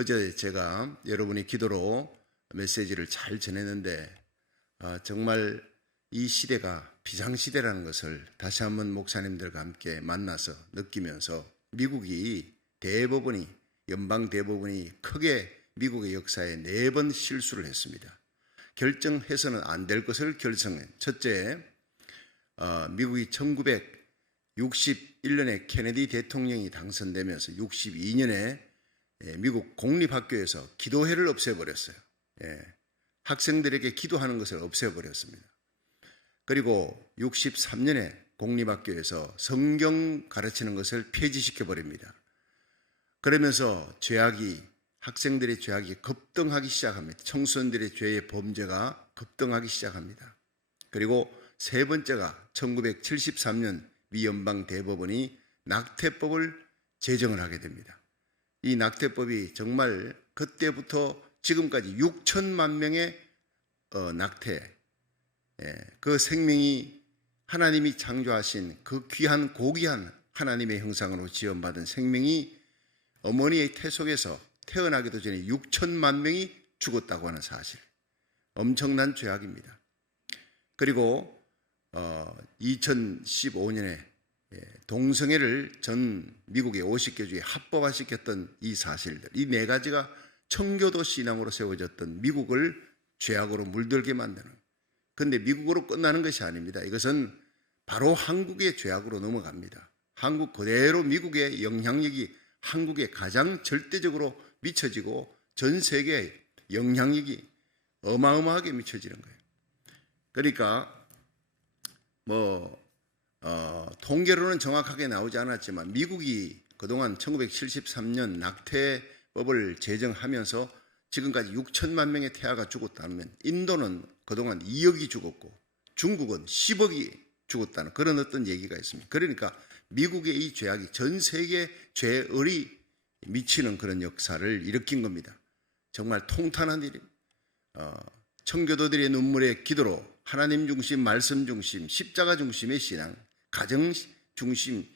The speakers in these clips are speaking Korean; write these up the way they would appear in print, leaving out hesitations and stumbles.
어제 제가 여러분의 기도로 메시지를 잘 전했는데 정말 이 시대가 비상시대라는 것을 다시 한번 목사님들과 함께 만나서 느끼면서 미국이 연방대법원이 크게 미국의 역사에 4번 실수를 했습니다. 결정해서는 안 될 것을 결정해. 첫째, 미국이 1961년에 케네디 대통령이 당선되면서 62년에 미국 공립학교에서 기도회를 없애버렸어요. 학생들에게 기도하는 것을 없애버렸습니다. 그리고 63년에 공립학교에서 성경 가르치는 것을 폐지시켜버립니다. 그러면서 학생들의 죄악이 급등하기 시작합니다. 청소년들의 죄의 범죄가 급등하기 시작합니다. 그리고 세 번째가 1973년 미 연방대법원이 낙태법을 제정을 하게 됩니다. 이 낙태법이 정말 그때부터 지금까지 6천만 명의 낙태, 그 생명이 하나님이 창조하신 그 귀한 고귀한 하나님의 형상으로 지원받은 생명이 어머니의 태 속에서 태어나기도 전에 6천만 명이 죽었다고 하는 사실, 엄청난 죄악입니다. 그리고 2015년에 동성애를 전 미국의 50개 주에 합법화시켰던 이 사실들, 이 4가지가 청교도 신앙으로 세워졌던 미국을 죄악으로 물들게 만드는, 그런데 미국으로 끝나는 것이 아닙니다. 이것은 바로 한국의 죄악으로 넘어갑니다. 한국 그대로 미국의 영향력이 한국에 가장 절대적으로 미쳐지고 전 세계에 영향력이 어마어마하게 미쳐지는 거예요. 그러니까 통계로는 정확하게 나오지 않았지만 미국이 그동안 1973년 낙태법을 제정하면서 지금까지 6천만 명의 태아가 죽었다면 인도는 그동안 2억이 죽었고 중국은 10억이 죽었다는 그런 어떤 얘기가 있습니다. 그러니까 미국의 이 죄악이 전 세계 죄을이 미치는 그런 역사를 일으킨 겁니다. 정말 통탄한 일입니다. 청교도들의 눈물의 기도로 하나님 중심, 말씀 중심, 십자가 중심의 신앙, 가정 중심,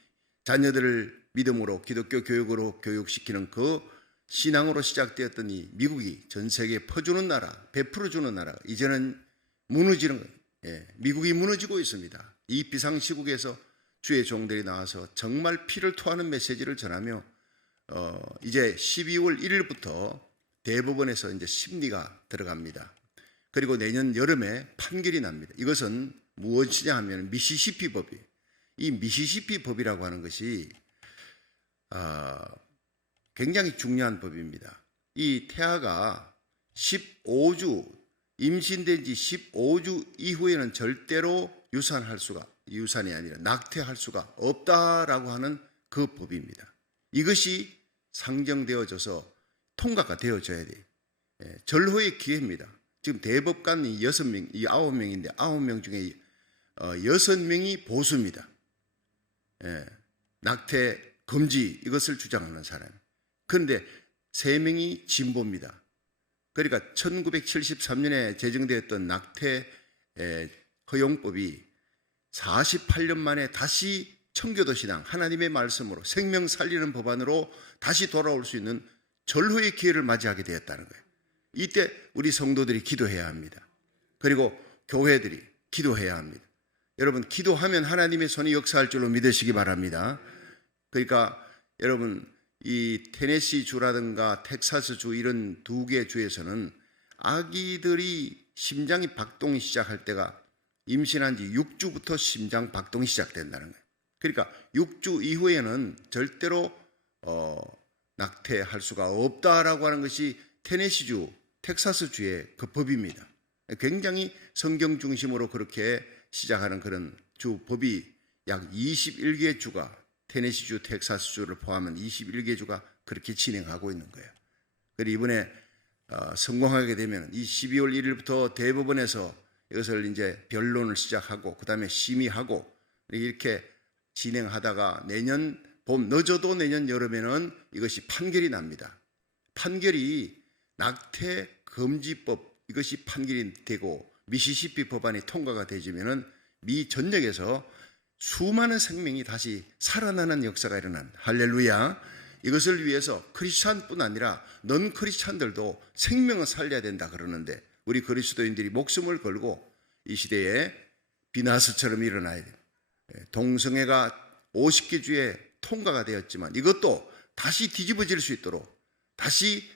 자녀들을 믿음으로 기독교 교육으로 교육시키는 그 신앙으로 시작되었던 이 미국이 전 세계에 퍼주는 나라, 베풀어주는 나라, 이제는 무너지는 거예요. 미국이 무너지고 있습니다. 이 비상시국에서 주의 종들이 나와서 정말 피를 토하는 메시지를 전하며 이제 12월 1일부터 대법원에서 이제 심리가 들어갑니다. 그리고 내년 여름에 판결이 납니다. 이것은 무엇이냐 하면 미시시피 법이에요. 이 미시시피 법이라고 하는 것이 굉장히 중요한 법입니다. 이 태아가 15주 임신된 지 15주 이후에는 절대로 유산이 아니라 낙태할 수가 없다라고 하는 그 법입니다. 이것이 상정되어져서 통과가 되어져야 돼요. 절호의 기회입니다. 지금 대법관이 9명, 9명인데 9명 중에 6명이 보수입니다. 낙태 금지 이것을 주장하는 사람. 그런데 3명이 진보입니다. 그러니까 1973년에 제정되었던 낙태 허용법이 48년 만에 다시 청교도 신앙, 하나님의 말씀으로 생명 살리는 법안으로 다시 돌아올 수 있는 절호의 기회를 맞이하게 되었다는 거예요. 이때 우리 성도들이 기도해야 합니다. 그리고 교회들이 기도해야 합니다. 여러분, 기도하면 하나님의 손이 역사할 줄로 믿으시기 바랍니다. 그러니까 여러분, 이 테네시 주라든가 텍사스 주 이런 2개 주에서는 아기들이 심장이 박동이 시작할 때가 임신한 지 6주부터 심장 박동이 시작된다는 거예요. 그러니까 6주 이후에는 절대로 낙태할 수가 없다라고 하는 것이 테네시주, 텍사스주의 그 법입니다. 굉장히 성경 중심으로 그렇게 시작하는 그런 주 법이 약 21개 주가 테네시주, 텍사스주를 포함한 21개 주가 그렇게 진행하고 있는 거예요. 그리고 이번에 성공하게 되면 이 12월 1일부터 대법원에서 이것을 이제 변론을 시작하고 그 다음에 심의하고 이렇게 진행하다가 내년 봄, 늦어도 내년 여름에는 이것이 판결이 납니다. 판결이 낙태 금지법 이것이 판결이 되고 미시시피 법안이 통과가 되지면은 미 전역에서 수많은 생명이 다시 살아나는 역사가 일어납니다. 할렐루야. 이것을 위해서 크리스찬뿐 아니라 넌 크리스찬들도 생명을 살려야 된다 그러는데 우리 그리스도인들이 목숨을 걸고 이 시대에 비나스처럼 일어나야 돼요. 동성애가 50개 주에 통과가 되었지만 이것도 다시 뒤집어질 수 있도록 다시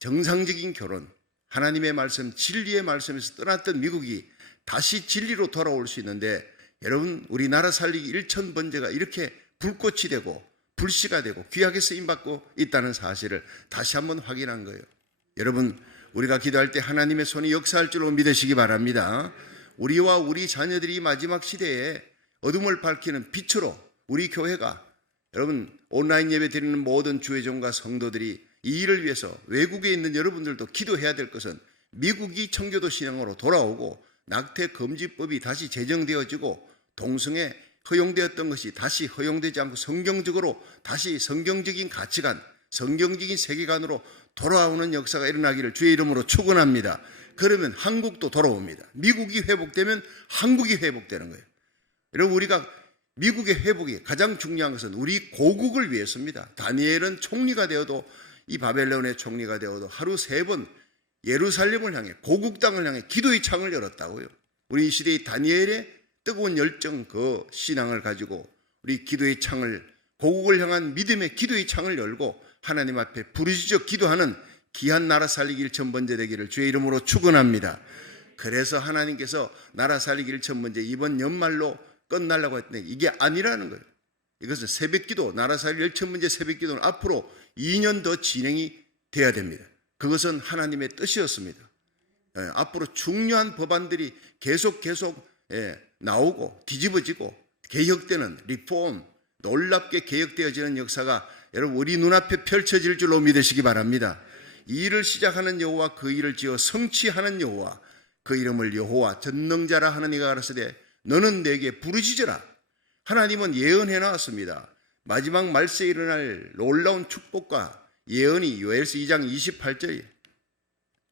정상적인 결혼, 하나님의 말씀, 진리의 말씀에서 떠났던 미국이 다시 진리로 돌아올 수 있는데 여러분 우리나라 살리기 1,000번제가 이렇게 불꽃이 되고 불씨가 되고 귀하게 쓰임받고 있다는 사실을 다시 한번 확인한 거예요. 여러분 우리가 기도할 때 하나님의 손이 역사할 줄로 믿으시기 바랍니다. 우리와 우리 자녀들이 마지막 시대에 어둠을 밝히는 빛으로 우리 교회가 여러분 온라인 예배 드리는 모든 주의종과 성도들이 이 일을 위해서 외국에 있는 여러분들도 기도해야 될 것은 미국이 청교도 신앙으로 돌아오고 낙태 금지법이 다시 제정되어지고 동성애 허용되었던 것이 다시 허용되지 않고 성경적으로 다시 성경적인 가치관, 성경적인 세계관으로 돌아오는 역사가 일어나기를 주의 이름으로 축원합니다. 그러면 한국도 돌아옵니다. 미국이 회복되면 한국이 회복되는 거예요. 여러분 우리가 미국의 회복이 가장 중요한 것은 우리 고국을 위해서입니다. 다니엘은 총리가 되어도 이 바벨론의 총리가 되어도 하루 3번 예루살렘을 향해 고국 땅을 향해 기도의 창을 열었다고요. 우리 이 시대의 다니엘의 뜨거운 열정 그 신앙을 가지고 우리 기도의 창을 고국을 향한 믿음의 기도의 창을 열고 하나님 앞에 부르짖어 기도하는 귀한 나라 살리기 1,000번제 되기를 주의 이름으로 축원합니다. 그래서 하나님께서 나라 살리기 1,000번제 이번 연말로 끝나려고 했는데 이게 아니라는 거예요. 이것은 새벽기도, 나라 살리기 1,000번제 새벽기도는 앞으로 2년 더 진행이 돼야 됩니다. 그것은 하나님의 뜻이었습니다. 앞으로 중요한 법안들이 계속 나오고 뒤집어지고 개혁되는 리폼, 놀랍게 개혁되어지는 역사가 여러분 우리 눈앞에 펼쳐질 줄로 믿으시기 바랍니다. 이 일을 시작하는 여호와 그 일을 지어 성취하는 여호와 그 이름을 여호와 전능자라 하는 이가 가라사대 너는 내게 부르짖으라. 하나님은 예언해 놨습니다. 마지막 말세에 일어날 놀라운 축복과 예언이 요엘서 2장 28절이에요.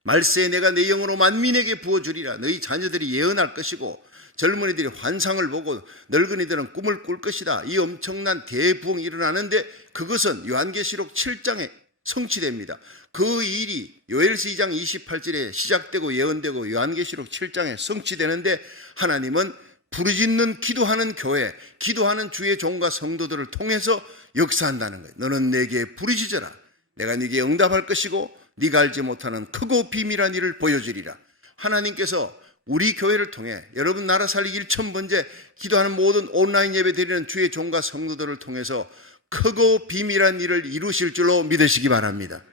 말세에 내가 내 영으로 만민에게 부어주리라. 너희 자녀들이 예언할 것이고 젊은이들이 환상을 보고 늙은이들은 꿈을 꿀 것이다. 이 엄청난 대부흥이 일어나는데 그것은 요한계시록 7장에 성취됩니다. 그 일이 요엘서 2장 28절에 시작되고 예언되고 요한계시록 7장에 성취되는데 하나님은 부르짖는 기도하는 교회, 기도하는 주의 종과 성도들을 통해서 역사한다는 거예요. 너는 내게 부르짖어라. 내가 네게 응답할 것이고 네가 알지 못하는 크고 비밀한 일을 보여주리라. 하나님께서 우리 교회를 통해 여러분 나라 살리기 1,000번째 기도하는 모든 온라인 예배 드리는 주의 종과 성도들을 통해서 크고 비밀한 일을 이루실 줄로 믿으시기 바랍니다.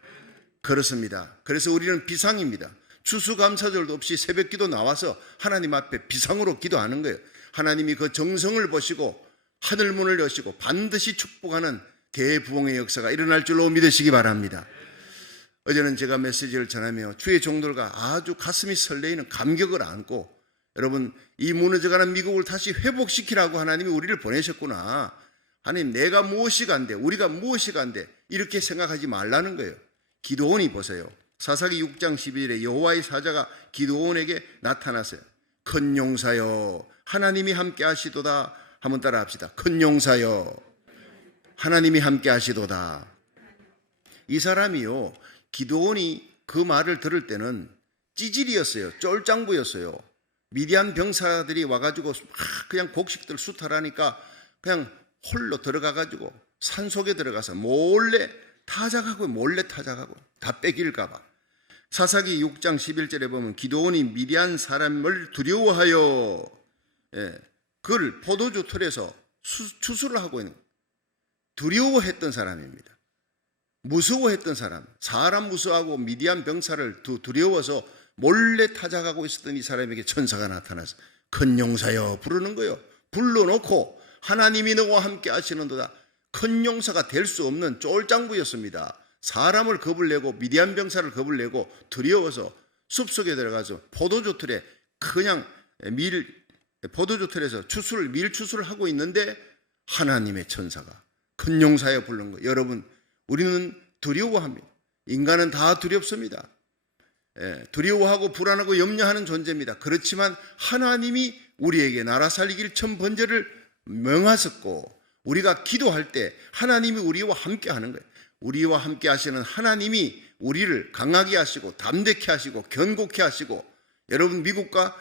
그렇습니다. 그래서 우리는 비상입니다. 추수감사절도 없이 새벽기도 나와서 하나님 앞에 비상으로 기도하는 거예요. 하나님이 그 정성을 보시고 하늘문을 여시고 반드시 축복하는 대부흥의 역사가 일어날 줄로 믿으시기 바랍니다. 어제는 제가 메시지를 전하며 주의 종들과 아주 가슴이 설레이는 감격을 안고 여러분 이 무너져가는 미국을 다시 회복시키라고 하나님이 우리를 보내셨구나. 하나님 내가 무엇이 간대 우리가 무엇이 간대 이렇게 생각하지 말라는 거예요. 기드온이 보세요. 사사기 6장 12절에 여호와의 사자가 기드온에게 나타났어요. 큰 용사여 하나님이 함께 하시도다. 한번 따라 합시다. 큰 용사여 하나님이 함께 하시도다. 이 사람이요 기드온이 그 말을 들을 때는 찌질이었어요. 쫄장부였어요. 미디안 병사들이 와가지고 그냥 곡식들 수탈하니까 그냥 홀로 들어가가지고 산속에 들어가서 몰래 타작하고 다 뺏길까봐. 사사기 6장 11절에 보면 기드온이 미디안 사람을 두려워하여 그를 포도주 틀에서 추수를 하고 있는 두려워했던 사람입니다. 무서워했던 사람 무서워하고 미디안 병사를 두려워서 몰래 타작하고 있었던 이 사람에게 천사가 나타나서 큰 용사여 부르는 거예요. 불러놓고 하나님이 너와 함께 하시는도다. 큰 용사가 될 수 없는 쫄장부였습니다. 사람을 겁을 내고 미디안 병사를 겁을 내고 두려워서 숲속에 들어가서 포도주 틀에 그냥 포도주 틀에서 밀추수를 하고 있는데 하나님의 천사가 큰 용사여 부르는 거예요. 여러분 우리는 두려워합니다. 인간은 다 두렵습니다. 두려워하고 불안하고 염려하는 존재입니다. 그렇지만 하나님이 우리에게 나라 살리기 1,000번제를 명하셨고 우리가 기도할 때 하나님이 우리와 함께 하는 거예요. 우리와 함께 하시는 하나님이 우리를 강하게 하시고 담대케 하시고 견고케 하시고 여러분 미국과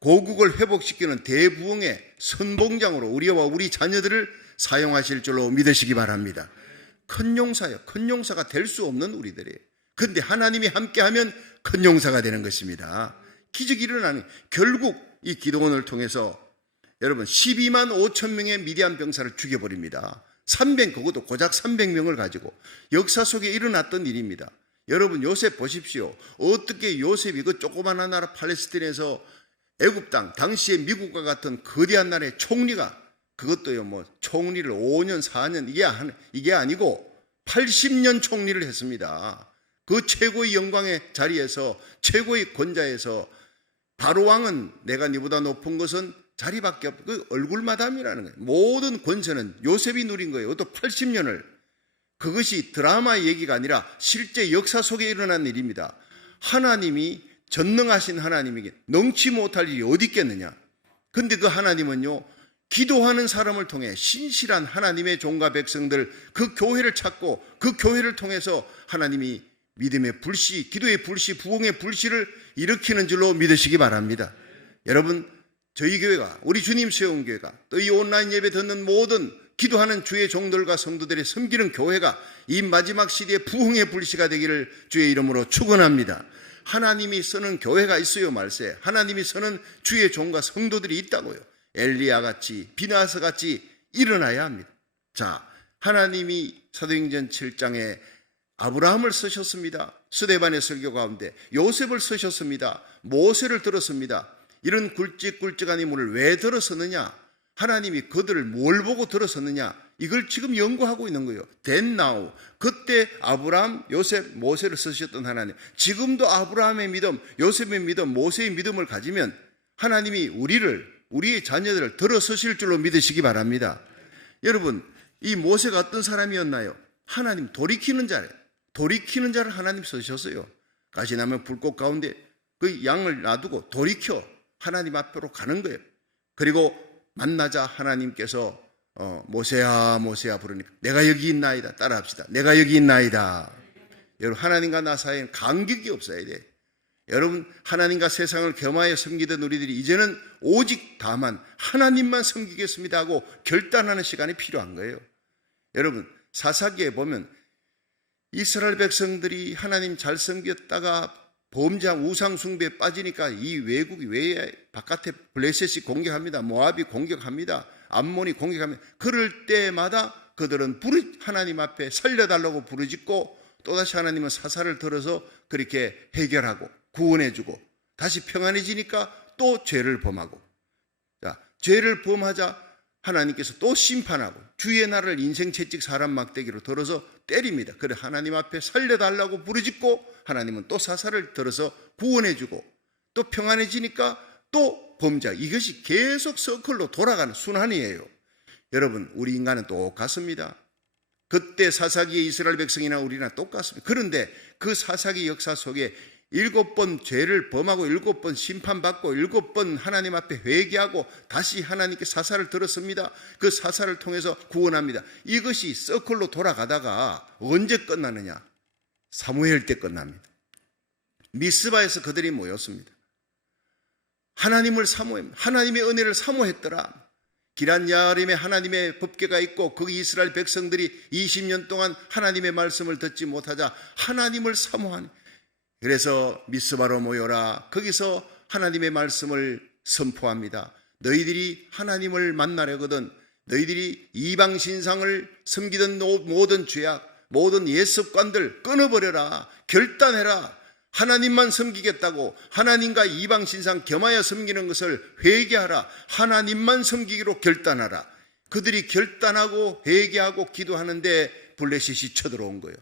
고국을 회복시키는 대부흥의 선봉장으로 우리와 우리 자녀들을 사용하실 줄로 믿으시기 바랍니다. 큰 용사요. 큰 용사가 될 수 없는 우리들이에요. 그런데 하나님이 함께하면 큰 용사가 되는 것입니다. 기적이 일어나는 결국 이 기도원을 통해서 여러분 12만 5천 명의 미디안 병사를 죽여버립니다. 그것도 고작 300명을 가지고 역사 속에 일어났던 일입니다. 여러분 요셉 보십시오. 어떻게 요셉이 그 조그마한 나라 팔레스틴에서 애굽 땅 당시에 미국과 같은 거대한 나라의 총리가 그것도요 뭐 총리를 5년 4년 이게 아니고 80년 총리를 했습니다. 그 최고의 영광의 자리에서 최고의 권자에서 바로 왕은 내가 네보다 높은 것은 자리밖에 없고 그 얼굴마담이라는 거예요. 모든 권세는 요셉이 누린 거예요. 또 80년을. 그것이 드라마의 얘기가 아니라 실제 역사 속에 일어난 일입니다. 하나님이 전능하신 하나님에게 능치 못할 일이 어디 있겠느냐. 근데 그 하나님은요 기도하는 사람을 통해 신실한 하나님의 종과 백성들 그 교회를 찾고 그 교회를 통해서 하나님이 믿음의 불씨, 기도의 불씨, 부흥의 불씨를 일으키는 줄로 믿으시기 바랍니다. 여러분 저희 교회가 우리 주님 세운 교회가 또 이 온라인 예배 듣는 모든 기도하는 주의 종들과 성도들의 섬기는 교회가 이 마지막 시대의 부흥의 불씨가 되기를 주의 이름으로 축원합니다. 하나님이 쓰는 교회가 있어요 말세. 하나님이 쓰는 주의 종과 성도들이 있다고요. 엘리야같이 비나스같이 일어나야 합니다. 자, 하나님이 사도행전 7장에 아브라함을 쓰셨습니다. 스데반의 설교 가운데 요셉을 쓰셨습니다. 모세를 들었습니다. 이런 굵직굵직한 인물을 왜 들었었느냐? 하나님이 그들을 뭘 보고 들었었느냐? 이걸 지금 연구하고 있는 거예요. Then now. 그때 아브라함, 요셉, 모세를 쓰셨던 하나님. 지금도 아브라함의 믿음, 요셉의 믿음, 모세의 믿음을 가지면 하나님이 우리의 자녀들을 들어서실 줄로 믿으시기 바랍니다. 여러분, 이 모세가 어떤 사람이었나요? 하나님 돌이키는 자를 하나님 쓰셨어요. 가시나면 불꽃 가운데 그 양을 놔두고 돌이켜 하나님 앞으로 가는 거예요. 그리고 만나자 하나님께서 모세야 모세야 부르니까 내가 여기 있나이다. 따라합시다. 내가 여기 있나이다. 여러분 하나님과 나 사이에는 간격이 없어야 돼. 여러분 하나님과 세상을 겸하여 섬기던 우리들이 이제는 오직 다만 하나님만 섬기겠습니다 하고 결단하는 시간이 필요한 거예요. 여러분 사사기에 보면 이스라엘 백성들이 하나님 잘 섬겼다가 범죄한 우상 숭배에 빠지니까 이 외국이 왜 바깥에 블레셋이 공격합니다. 모압이 공격합니다. 암몬이 공격합니다. 그럴 때마다 그들은 하나님 앞에 살려달라고 부르짖고 또다시 하나님은 사사를 들어서 그렇게 해결하고 구원해주고 다시 평안해지니까 또 죄를 범하고 자, 죄를 범하자 하나님께서 또 심판하고 주의 날을 인생 채찍 사람 막대기로 들어서 때립니다. 그래 하나님 앞에 살려달라고 부르짖고 하나님은 또 사사를 들어서 구원해주고 또 평안해지니까 또 범죄. 이것이 계속 서클로 돌아가는 순환이에요. 여러분 우리 인간은 똑같습니다. 그때 사사기의 이스라엘 백성이나 우리나 똑같습니다. 그런데 그 사사기 역사 속에 7번 죄를 범하고 7번 심판받고 7번 하나님 앞에 회개하고 다시 하나님께 사사를 들었습니다. 그 사사를 통해서 구원합니다. 이것이 서클로 돌아가다가 언제 끝나느냐? 사무엘 때 끝납니다. 미스바에서 그들이 모였습니다. 하나님을 사모합니다. 하나님의 은혜를 사모했더라. 기란 야림에 하나님의 법궤가 있고 그 이스라엘 백성들이 20년 동안 하나님의 말씀을 듣지 못하자 하나님을 사모하니 그래서 미스바로 모여라. 거기서 하나님의 말씀을 선포합니다. 너희들이 하나님을 만나려거든 너희들이 이방 신상을 섬기던 모든 죄악, 모든 옛습관들 끊어버려라. 결단해라. 하나님만 섬기겠다고 하나님과 이방 신상 겸하여 섬기는 것을 회개하라. 하나님만 섬기기로 결단하라. 그들이 결단하고 회개하고 기도하는데 블레셋이 쳐들어온 거예요.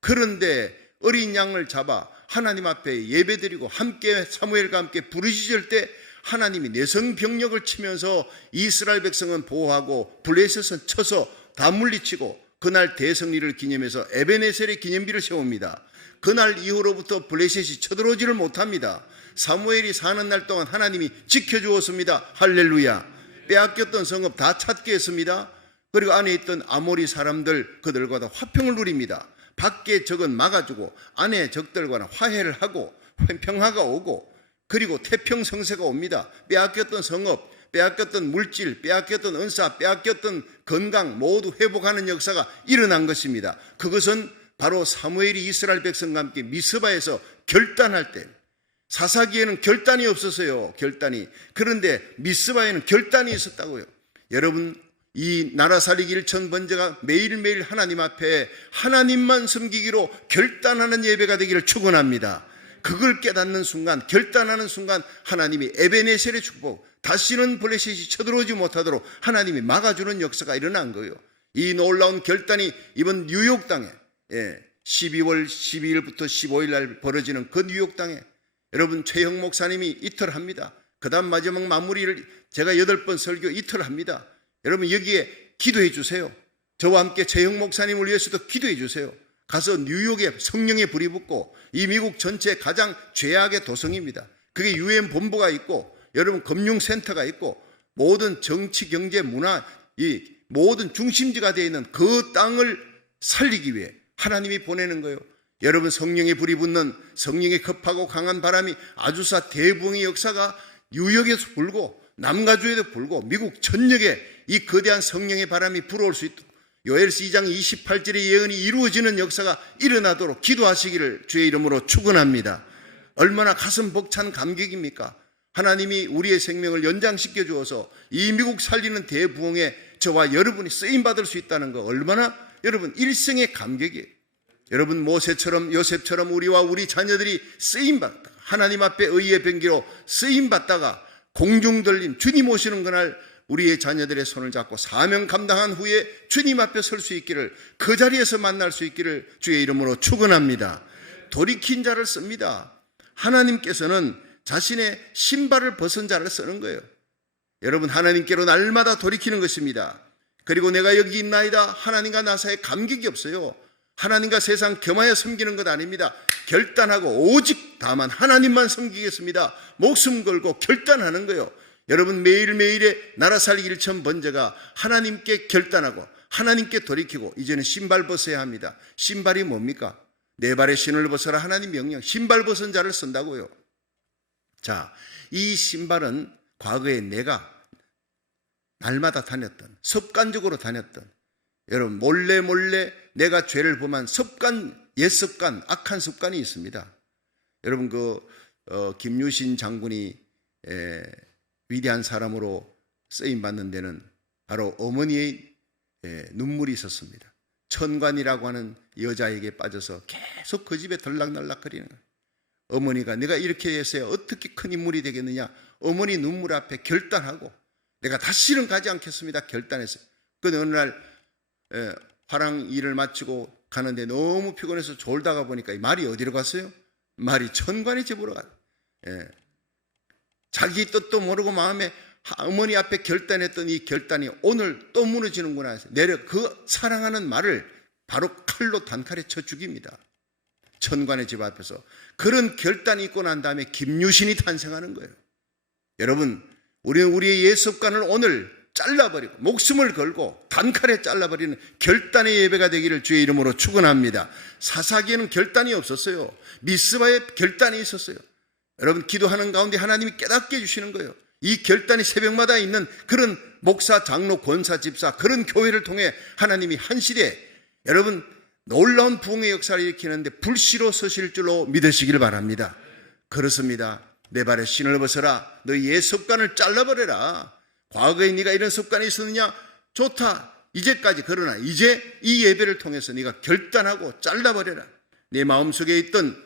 그런데 어린 양을 잡아 하나님 앞에 예배드리고 함께 사무엘과 함께 부르짖을 때 하나님이 내성병력을 치면서 이스라엘 백성은 보호하고 블레셋은 쳐서 다 물리치고 그날 대성리를 기념해서 에베네셀의 기념비를 세웁니다. 그날 이후로부터 블레셋이 쳐들어오지를 못합니다. 사무엘이 사는 날 동안 하나님이 지켜주었습니다. 할렐루야. 빼앗겼던 성읍 다 찾게 했습니다. 그리고 안에 있던 아모리 사람들 그들과 다 화평을 누립니다. 밖에 적은 막아주고 안에 적들과는 화해를 하고 평화가 오고 그리고 태평성세가 옵니다. 빼앗겼던 성업, 빼앗겼던 물질, 빼앗겼던 은사, 빼앗겼던 건강 모두 회복하는 역사가 일어난 것입니다. 그것은 바로 사무엘이 이스라엘 백성과 함께 미스바에서 결단할 때, 사사기에는 결단이 없었어요. 결단이. 그런데 미스바에는 결단이 있었다고요. 여러분, 이 나라 살리기 1000번제가 매일매일 하나님 앞에 하나님만 섬기기로 결단하는 예배가 되기를 축원합니다. 그걸 깨닫는 순간, 결단하는 순간 하나님이 에베네셀의 축복, 다시는 블레셋이 쳐들어오지 못하도록 하나님이 막아주는 역사가 일어난 거예요. 이 놀라운 결단이 이번 뉴욕 땅에 12월 12일부터 15일 날 벌어지는 그 뉴욕 땅에 여러분 최형 목사님이 이틀 합니다. 그 다음 마지막 마무리를 제가 8번 설교 이틀 합니다. 여러분 여기에 기도해 주세요. 저와 함께 최형 목사님을 위해서도 기도해 주세요. 가서 뉴욕에 성령의 불이 붙고 이 미국 전체 가장 죄악의 도성입니다. 그게 UN 본부가 있고 여러분 금융센터가 있고 모든 정치, 경제, 문화 이 모든 중심지가 되어 있는 그 땅을 살리기 위해 하나님이 보내는 거예요. 여러분 성령의 불이 붙는 성령의 급하고 강한 바람이 아주사 대붕의 역사가 뉴욕에서 불고 남가주에도 불고 미국 전역에 이 거대한 성령의 바람이 불어올 수 있도록 요엘서 2장 28절의 예언이 이루어지는 역사가 일어나도록 기도하시기를 주의 이름으로 축원합니다. 얼마나 가슴 벅찬 감격입니까? 하나님이 우리의 생명을 연장시켜 주어서 이 미국 살리는 대부흥에 저와 여러분이 쓰임받을 수 있다는 거 얼마나 여러분 일생의 감격이에요. 여러분 모세처럼 요셉처럼 우리와 우리 자녀들이 쓰임받다 하나님 앞에 의의 변기로 쓰임받다가 공중들림 주님 오시는 그날 우리의 자녀들의 손을 잡고 사명 감당한 후에 주님 앞에 설 수 있기를 그 자리에서 만날 수 있기를 주의 이름으로 축원합니다. 돌이킨 자를 씁니다. 하나님께서는 자신의 신발을 벗은 자를 쓰는 거예요. 여러분 하나님께로 날마다 돌이키는 것입니다. 그리고 내가 여기 있나이다 하나님과 나 사이에 감격이 없어요. 하나님과 세상 겸하여 섬기는 것 아닙니다. 결단하고 오직 다만 하나님만 섬기겠습니다. 목숨 걸고 결단하는 거예요. 여러분 매일매일의 나라 살리기 1000번제가 하나님께 결단하고 하나님께 돌이키고 이제는 신발 벗어야 합니다. 신발이 뭡니까? 내 발에 신을 벗어라 하나님 명령. 신발 벗은 자를 쓴다고요. 자, 이 신발은 과거에 내가 날마다 다녔던 습관적으로 다녔던 여러분 몰래 내가 죄를 범한 습관, 옛 습관, 악한 습관이 있습니다. 여러분 김유신 장군이 위대한 사람으로 쓰임받는 데는 바로 어머니의 눈물이 있었습니다. 천관이라고 하는 여자에게 빠져서 계속 그 집에 들락날락거리는 거예요. 어머니가 내가 이렇게 해서야 어떻게 큰 인물이 되겠느냐. 어머니 눈물 앞에 결단하고 내가 다시는 가지 않겠습니다. 결단했어요. 그런데 어느 날 화랑 일을 마치고 가는데 너무 피곤해서 졸다가 보니까 이 말이 어디로 갔어요? 말이 천관의 집으로 가요. 자기 뜻도 모르고 마음에 어머니 앞에 결단했던 이 결단이 오늘 또 무너지는구나 해서 내려 그 사랑하는 말을 바로 칼로 단칼에 쳐 죽입니다. 천관의 집 앞에서. 그런 결단이 있고 난 다음에 김유신이 탄생하는 거예요. 여러분 우리는 우리의 옛 습관을 오늘 잘라버리고 목숨을 걸고 단칼에 잘라버리는 결단의 예배가 되기를 주의 이름으로 축원합니다. 사사기에는 결단이 없었어요. 미스바에 결단이 있었어요. 여러분 기도하는 가운데 하나님이 깨닫게 해주시는 거예요. 이 결단이 새벽마다 있는 그런 목사, 장로, 권사, 집사 그런 교회를 통해 하나님이 한 시대에 여러분 놀라운 부흥의 역사를 일으키는데 불씨로 서실 줄로 믿으시길 바랍니다. 그렇습니다. 내 발에 신을 벗어라. 너희 옛 습관을 잘라버려라. 과거에 네가 이런 습관이 있었느냐? 좋다. 이제까지. 그러나 이제 이 예배를 통해서 네가 결단하고 잘라버려라. 내 마음속에 있던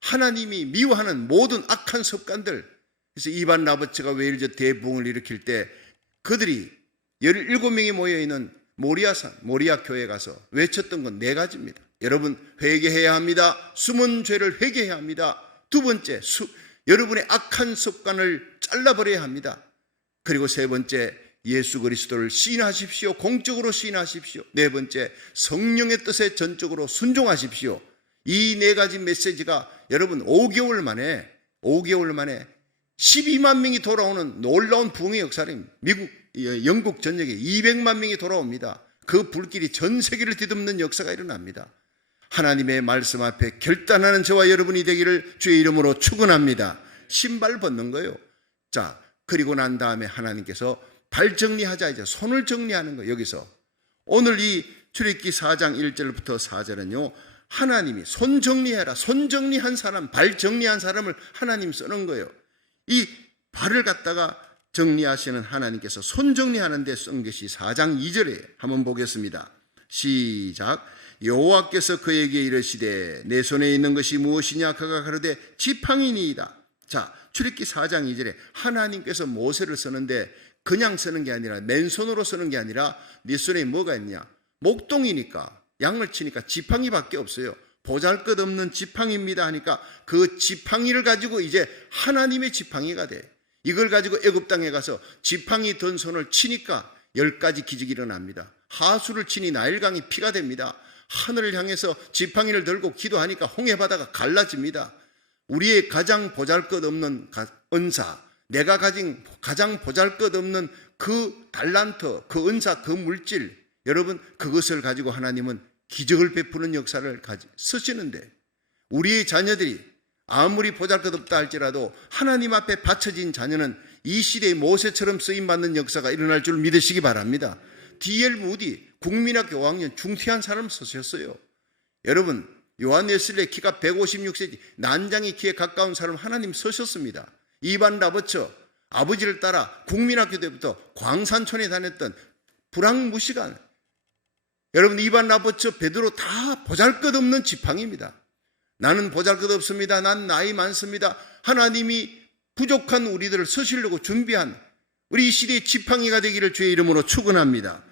하나님이 미워하는 모든 악한 습관들. 그래서 이반 라버츠가 웨일즈 대부흥을 일으킬 때 그들이 17명이 모여있는 모리아 교회에 가서 외쳤던 건 4가지입니다. 여러분 회개해야 합니다. 숨은 죄를 회개해야 합니다. 두 번째 여러분의 악한 습관을 잘라버려야 합니다. 그리고 세 번째 예수 그리스도를 시인하십시오. 공적으로 시인하십시오. 네 번째 성령의 뜻에 전적으로 순종하십시오. 이 4가지 메시지가 여러분 5개월 만에 12만 명이 돌아오는 놀라운 부흥의 역사입니다. 영국 전역에 200만 명이 돌아옵니다. 그 불길이 전 세계를 뒤덮는 역사가 일어납니다. 하나님의 말씀 앞에 결단하는 저와 여러분이 되기를 주의 이름으로 축원합니다. 신발 벗는 거예요. 자, 그리고 난 다음에 하나님께서 발 정리하자, 이제 손을 정리하는 거예요. 여기서 오늘 이 출애굽기 4장 1절부터 4절은요, 하나님이 손 정리해라, 손 정리한 사람, 발 정리한 사람을 하나님 쓰는 거예요. 이 발을 갖다가 정리하시는 하나님께서 손 정리하는 데 쓴 것이 4장 2절에 한번 보겠습니다. 시작. 여호와께서 그에게 이르시되 내 손에 있는 것이 무엇이냐? 그가 가로되 지팡이니이다. 자, 출애굽기 4장 2절에 하나님께서 모세를 쓰는데 그냥 쓰는 게 아니라 맨손으로 쓰는 게 아니라 네 손에 뭐가 있냐? 목동이니까, 양을 치니까 지팡이밖에 없어요. 보잘것없는 지팡이입니다 하니까 그 지팡이를 가지고 이제 하나님의 지팡이가 돼. 이걸 가지고 애굽 땅에 가서 지팡이 든 손을 치니까 10가지 기적이 일어납니다. 하수를 치니 나일강이 피가 됩니다. 하늘을 향해서 지팡이를 들고 기도하니까 홍해 바다가 갈라집니다. 우리의 가장 보잘것없는 은사, 내가 가진 가장 보잘것없는 그 달란트, 그 은사, 그 물질, 여러분 그것을 가지고 하나님은 기적을 베푸는 역사를 쓰시는데, 우리의 자녀들이 아무리 보잘것없다 할지라도 하나님 앞에 바쳐진 자녀는 이 시대의 모세처럼 쓰임받는 역사가 일어날 줄 믿으시기 바랍니다. D.L. 무디 국민학교 5학년 중퇴한 사람 쓰셨어요. 여러분, 요한 웨슬레 키가 156cm, 난장이 키에 가까운 사람 하나님 쓰셨습니다. 이반 라버처, 아버지를 따라 국민학교 때부터 광산촌에 다녔던 불황무시간, 여러분 이반 라버처, 베드로 다 보잘것없는 지팡이입니다. 나는 보잘것없습니다. 난 나이 많습니다. 하나님이 부족한 우리들을 쓰시려고 준비한 우리 이 시대의 지팡이가 되기를 주의 이름으로 축원합니다.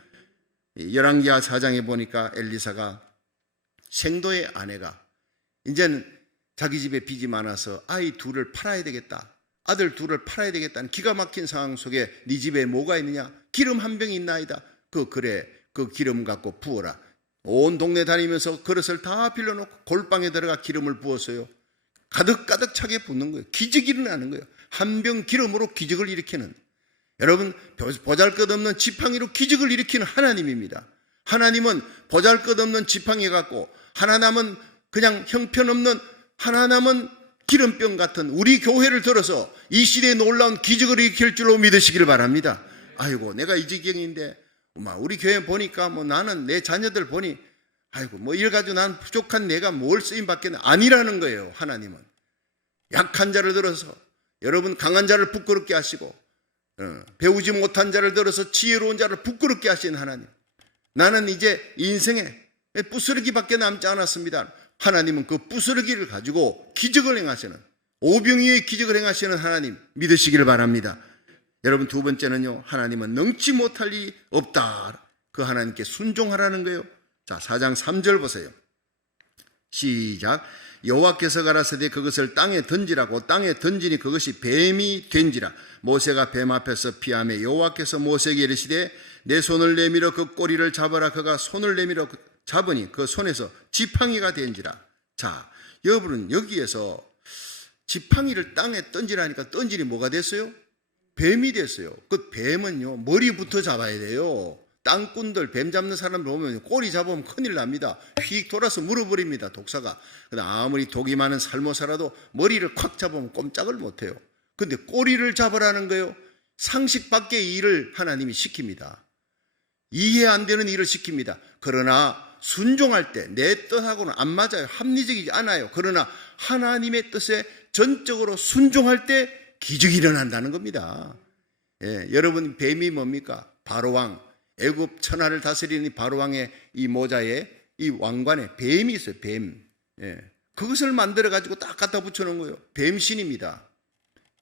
열왕기하 4장에 보니까 엘리사가 생도의 아내가 이제는 자기 집에 빚이 많아서 아이 둘을 팔아야 되겠다, 아들 둘을 팔아야 되겠다는 기가 막힌 상황 속에 네 집에 뭐가 있느냐? 기름 한 병이 있나이다. 그래, 그 기름 갖고 부어라. 온 동네 다니면서 그릇을 다 빌려놓고 골방에 들어가 기름을 부었어요. 가득가득 차게 붓는 거예요. 기적이 일어나는 거예요. 한 병 기름으로 기적을 일으키는, 여러분 보잘것없는 지팡이로 기적을 일으키는 하나님입니다. 하나님은 보잘것없는 지팡이 갖고 하나 남은 그냥 형편없는 하나 남은 기름병 같은 우리 교회를 들어서 이 시대에 놀라운 기적을 일으킬 줄로 믿으시기를 바랍니다. 아이고 내가 이 지경인데 우리 교회 보니까 나는 내 자녀들 보니 아이고 이래 가지고 난 부족한 내가 뭘 쓰임 받겠나, 아니라는 거예요. 하나님은 약한 자를 들어서 여러분 강한 자를 부끄럽게 하시고 배우지 못한 자를 들어서 지혜로운 자를 부끄럽게 하시는 하나님. 나는 이제 인생에 부스러기밖에 남지 않았습니다. 하나님은 그 부스러기를 가지고 기적을 행하시는, 오병이어의 기적을 행하시는 하나님 믿으시기를 바랍니다. 여러분 두 번째는요, 하나님은 능치 못할 일이 없다. 그 하나님께 순종하라는 거예요. 자, 4장 3절 보세요. 시작. 여호와께서 가라사대 그것을 땅에 던지라고, 땅에 던지니 그것이 뱀이 된지라. 모세가 뱀 앞에서 피하며 여호와께서 모세에게 이르시되 내 손을 내밀어 그 꼬리를 잡아라. 그가 손을 내밀어 잡으니 그 손에서 지팡이가 된지라. 자, 여러분은 여기에서 지팡이를 땅에 던지라니까 던지니 뭐가 됐어요? 뱀이 됐어요. 그 뱀은요 머리부터 잡아야 돼요. 땅꾼들 뱀 잡는 사람 보면 꼬리 잡으면 큰일 납니다. 휙 돌아서 물어버립니다, 독사가. 아무리 독이 많은 살모사라도 머리를 콱 잡으면 꼼짝을 못해요. 근데 꼬리를 잡으라는 거예요. 상식 밖의 일을 하나님이 시킵니다. 이해 안 되는 일을 시킵니다. 그러나 순종할 때 내 뜻하고는 안 맞아요. 합리적이지 않아요. 그러나 하나님의 뜻에 전적으로 순종할 때 기적이 일어난다는 겁니다. 예, 여러분 뱀이 뭡니까? 바로왕, 애굽 천하를 다스리는 바로왕의 이 모자에 이 왕관에 뱀이 있어요. 뱀. 예, 그것을 만들어 가지고 딱 갖다 붙여놓은 거예요. 뱀신입니다.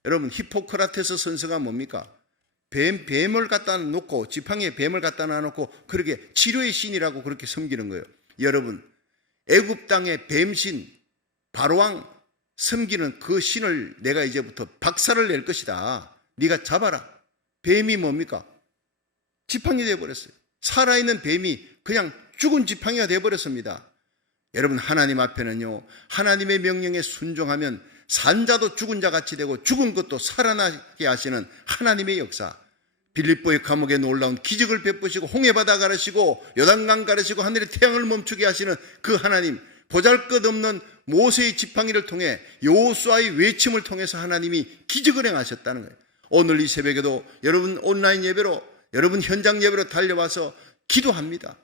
여러분 히포크라테스 선서가 뭡니까? 뱀을 갖다 놓고, 지팡이에 뱀을 갖다 놔놓고 그렇게 치료의 신이라고 그렇게 섬기는 거예요. 여러분 애굽 땅의 뱀신 바로왕 섬기는 그 신을 내가 이제부터 박살을 낼 것이다. 네가 잡아라. 뱀이 뭡니까? 지팡이 되어버렸어요. 살아있는 뱀이 그냥 죽은 지팡이가 되어버렸습니다. 여러분 하나님 앞에는요, 하나님의 명령에 순종하면 산자도 죽은 자 같이 되고 죽은 것도 살아나게 하시는 하나님의 역사. 빌립보의 감옥에 놀라운 기적을 베푸시고 홍해바다 가르시고 요단강 가르시고 하늘의 태양을 멈추게 하시는 그 하나님, 보잘것없는 모세의 지팡이를 통해 여호수아의 외침을 통해서 하나님이 기적을 행하셨다는 거예요. 오늘 이 새벽에도 여러분 온라인 예배로, 여러분 현장 예배로 달려와서 기도합니다.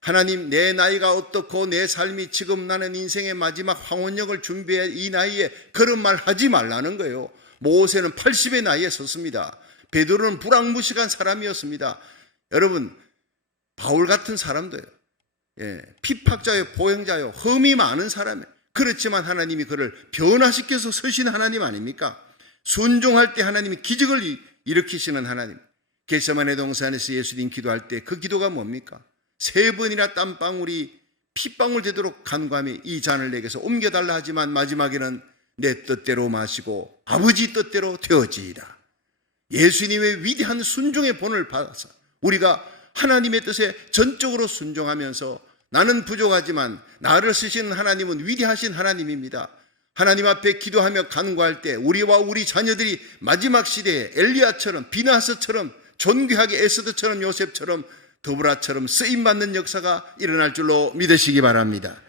하나님, 내 나이가 어떻고 내 삶이 지금 나는 인생의 마지막 황혼역을 준비해 이 나이에 그런 말 하지 말라는 거예요. 모세는 80의 나이에 섰습니다. 베드로는 불황무식한 사람이었습니다. 여러분, 바울 같은 사람도요, 피팍자요, 보행자요, 흠이 많은 사람이에요. 그렇지만 하나님이 그를 변화시켜서 서신 하나님 아닙니까? 순종할 때 하나님이 기적을 일으키시는 하나님. 겟세마네 동산에서 예수님 기도할 때 그 기도가 뭡니까? 3번이나 땀방울이 핏방울 되도록 간구하며 이 잔을 내게서 옮겨달라 하지만 마지막에는 내 뜻대로 마시고 아버지 뜻대로 되어지이다. 예수님의 위대한 순종의 본을 받아서 우리가 하나님의 뜻에 전적으로 순종하면서 나는 부족하지만 나를 쓰시는 하나님은 위대하신 하나님입니다. 하나님 앞에 기도하며 간구할 때 우리와 우리 자녀들이 마지막 시대에 엘리야처럼, 비나스처럼, 존귀하게 에스더처럼, 요셉처럼, 드보라처럼 쓰임받는 역사가 일어날 줄로 믿으시기 바랍니다.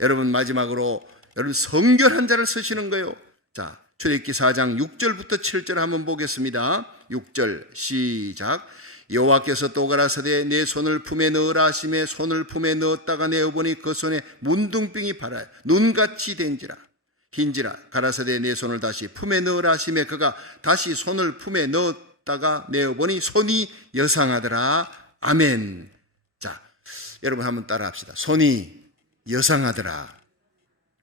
여러분, 마지막으로 여러분 성결한 자를 쓰시는 거예요. 자, 출애굽기 4장 6절부터 7절 한번 보겠습니다. 6절 시작. 여호와께서 또 가라사대 내 손을 품에 넣으라 하시매 손을 품에 넣었다가 내어보니 그 손에 문둥병이 발하여 눈같이 된지라 흰지라. 가라사대 내 손을 다시 품에 넣으라 하시매 그가 다시 손을 품에 넣었다가 내어보니 손이 여상하더라. 아멘. 자, 여러분 한번 따라 합시다. 손이 여상하더라.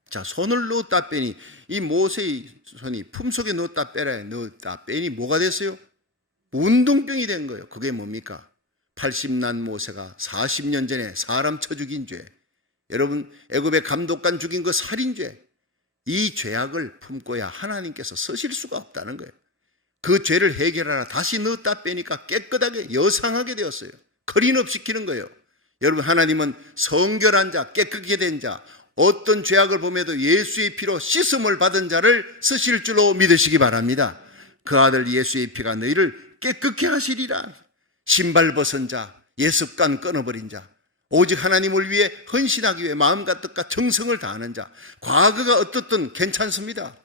자, 손을 넣었다 빼니, 이 모세의 손이 품속에 넣었다 빼라, 넣었다 빼니 뭐가 됐어요? 문둥병이 된 거예요. 그게 뭡니까? 80난 모세가 40년 전에 사람 쳐 죽인 죄, 여러분 애굽의 감독관 죽인 그 살인죄, 이 죄악을 품고야 하나님께서 쓰실 수가 없다는 거예요. 그 죄를 해결하라 다시 넣었다 빼니까 깨끗하게 여상하게 되었어요. 클린업 시키는 거예요. 여러분, 하나님은 성결한 자, 깨끗게 된 자, 어떤 죄악을 범해도 예수의 피로 씻음을 받은 자를 쓰실 줄로 믿으시기 바랍니다. 그 아들 예수의 피가 너희를 깨끗게 하시리라. 신발 벗은 자, 예습관 끊어버린 자, 오직 하나님을 위해 헌신하기 위해 마음과 뜻과 정성을 다하는 자. 과거가 어떻든 괜찮습니다.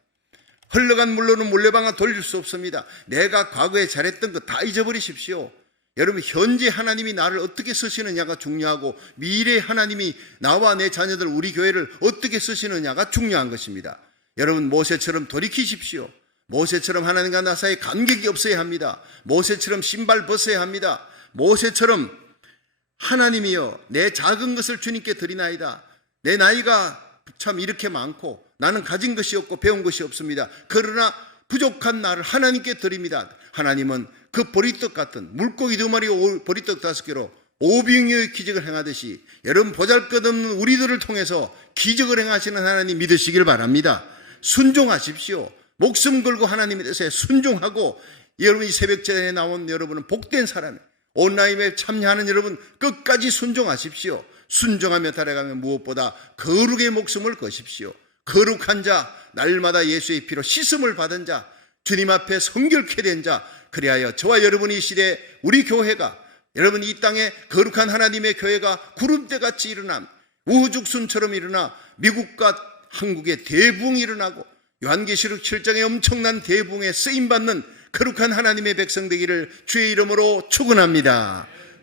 흘러간 물로는 물레방아 돌릴 수 없습니다. 내가 과거에 잘했던 거 다 잊어버리십시오. 여러분, 현재 하나님이 나를 어떻게 쓰시느냐가 중요하고 미래 하나님이 나와 내 자녀들, 우리 교회를 어떻게 쓰시느냐가 중요한 것입니다. 여러분, 모세처럼 돌이키십시오. 모세처럼 하나님과 나 사이에 간격이 없어야 합니다. 모세처럼 신발 벗어야 합니다. 모세처럼 하나님이여 내 작은 것을 주님께 드리나이다. 내 나이가 참 이렇게 많고 나는 가진 것이 없고 배운 것이 없습니다. 그러나 부족한 나를 하나님께 드립니다. 하나님은 그 보리떡 같은 물고기 2마리 보리떡 5개로 오병이어의 기적을 행하듯이 여러분 보잘것없는 우리들을 통해서 기적을 행하시는 하나님 믿으시길 바랍니다. 순종하십시오. 목숨 걸고 하나님의 뜻에 순종하고, 여러분 이 새벽전에 나온 여러분은 복된 사람이에요. 온라인에 참여하는 여러분 끝까지 순종하십시오. 순종하며 따라가며 무엇보다 거룩의 목숨을 거십시오. 거룩한 자, 날마다 예수의 피로 씻음을 받은 자, 주님 앞에 성결케 된 자, 그리하여 저와 여러분이 이 시대에 우리 교회가, 여러분 이 땅에 거룩한 하나님의 교회가 구름대같이 일어나 우후죽순처럼 일어나 미국과 한국의 대붕이 일어나고 요한계시록 7장의 엄청난 대붕에 쓰임받는 거룩한 하나님의 백성 되기를 주의 이름으로 축원합니다.